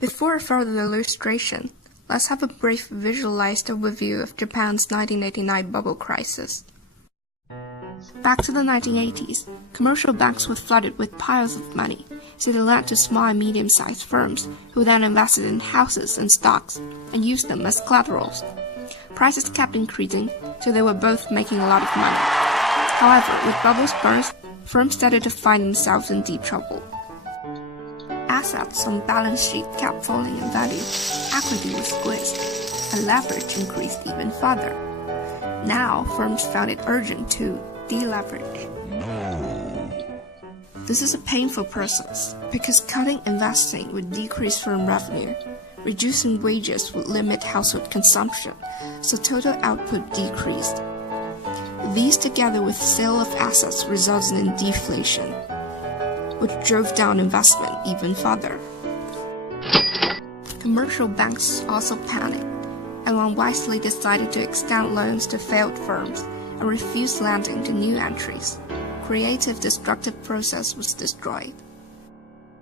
Before further illustration, let's have a brief visualized overview of Japan's 1989 bubble crisis. Back to the 1980s, commercial banks were flooded with piles of money, so they lent to small and medium-sized firms who then invested in houses and stocks and used them as collaterals. Prices kept increasing, so they were both making a lot of money. However, with bubbles burst, firms started to find themselves in deep trouble. Assets on the balance sheet kept falling in value, equity was squeezed, and leverage increased even further. Now, firms found it urgent to deleverage. This is a painful process because cutting investing would decrease firm revenue, reducing wages would limit household consumption, so total output decreased. These together with sale of assets resulted in deflation, which drove down investment even further. Commercial banks also panicked and unwisely decided to extend loans to failed firms and refuse lending to new entries. Creative destructive process was destroyed.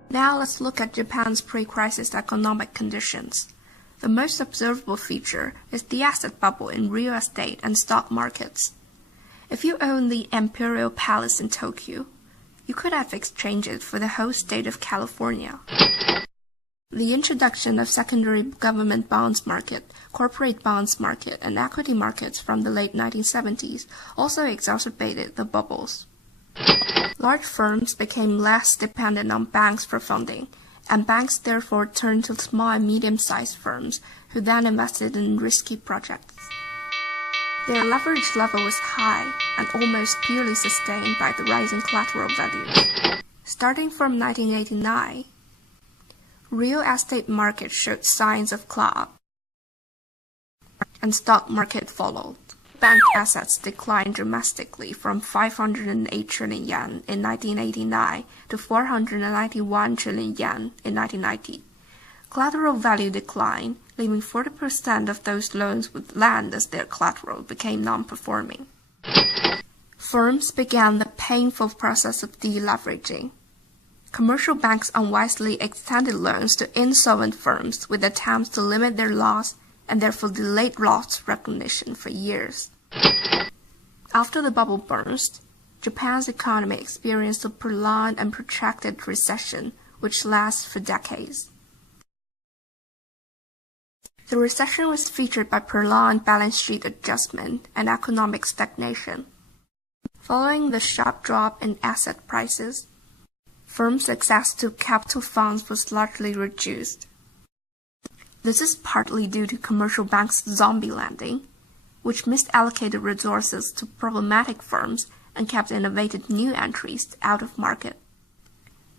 Now let's look at Japan's pre-crisis economic conditions. The most observable feature is the asset bubble in real estate and stock markets. If you own the Imperial Palace in Tokyo, you could have exchanged it for the whole state of California. The introduction of secondary government bonds market, corporate bonds market, and equity markets from the late 1970s also exacerbated the bubbles. Large firms became less dependent on banks for funding, and banks therefore turned to small and medium-sized firms who then invested in risky projects. Their leverage level was high and almost purely sustained by the rising collateral values. Starting from 1989, real estate market showed signs of collapse, and stock market followed. Bank assets declined dramatically from 508 trillion yen in 1989 to 491 trillion yen in 1990. Collateral value declined, leaving 40% of those loans with land as their collateral became non-performing. Firms began the painful process of deleveraging. Commercial banks unwisely extended loans to insolvent firms with attempts to limit their loss and therefore delayed loss recognition for years. After the bubble burst, Japan's economy experienced a prolonged and protracted recession which lasted for decades. The recession was featured by prolonged balance sheet adjustment and economic stagnation. Following the sharp drop in asset prices, firms' access to capital funds was largely reduced. This is partly due to commercial banks' zombie lending, which misallocated resources to problematic firms and kept innovative new entries out of market.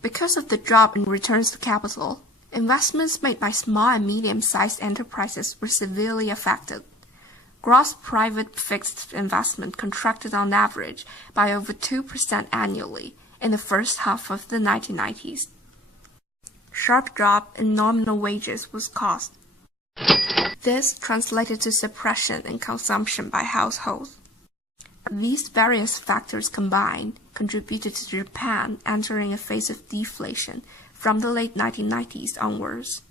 Because of the drop in returns to capital, investments made by small and medium-sized enterprises were severely affected. Gross private fixed investment contracted on average by over 2% annually in the first half of the 1990s. Sharp drop in nominal wages was caused. This translated to suppression in consumption by households. These various factors combined contributed to Japan entering a phase of deflation from the late 1990s onwards.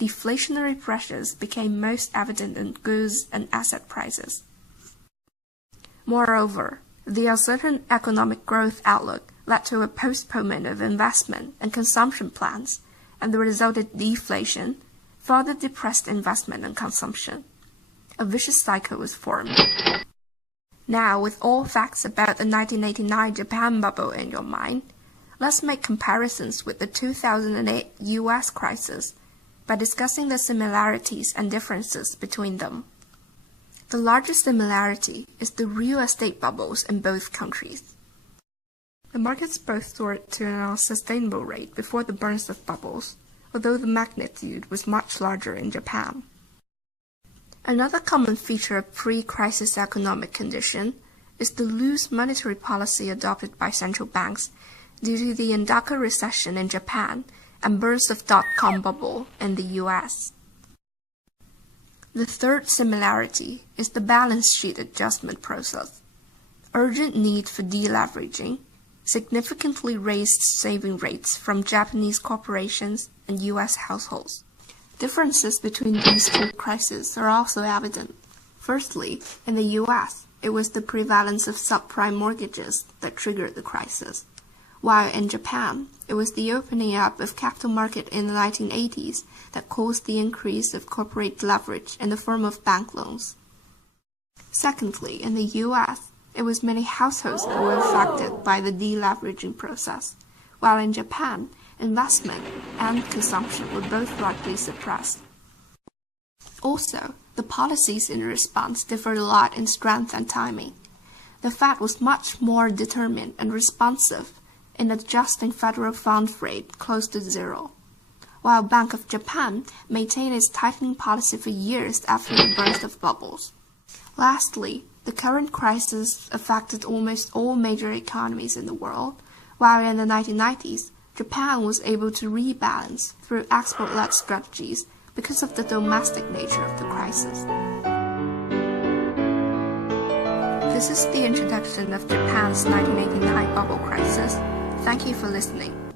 Deflationary pressures became most evident in goods and asset prices. Moreover, the uncertain economic growth outlook led to a postponement of investment and consumption plans, and the resultant deflation further depressed investment and consumption. A vicious cycle was formed. Now, with all facts about the 1989 Japan bubble in your mind, let's make comparisons with the 2008 US crisis by discussing the similarities and differences between them. The largest similarity is the real estate bubbles in both countries. The markets both soared to an unsustainable rate before the burst of bubbles, although the magnitude was much larger in Japan. Another common feature of pre-crisis economic condition is the loose monetary policy adopted by central banks due to the Indaka recession in Japan and burst of dot-com bubble in the US. The third similarity is the balance sheet adjustment process. Urgent need for deleveraging significantly raised saving rates from Japanese corporations and US households. Differences between these two crises are also evident. Firstly, in the U.S., it was the prevalence of subprime mortgages that triggered the crisis, while in Japan, it was the opening up of capital market in the 1980s that caused the increase of corporate leverage in the form of bank loans. Secondly, in the U.S., it was many households that were affected by the deleveraging process, while in Japan, investment and consumption were both largely suppressed. Also, the policies in response differed a lot in strength and timing. The Fed was much more determined and responsive in adjusting federal fund rate close to zero, while Bank of Japan maintained its tightening policy for years after the burst of bubbles. Lastly, the current crisis affected almost all major economies in the world, while in the 1990s, Japan was able to rebalance through export-led strategies because of the domestic nature of the crisis. This is the introduction of Japan's 1989 bubble crisis. Thank you for listening.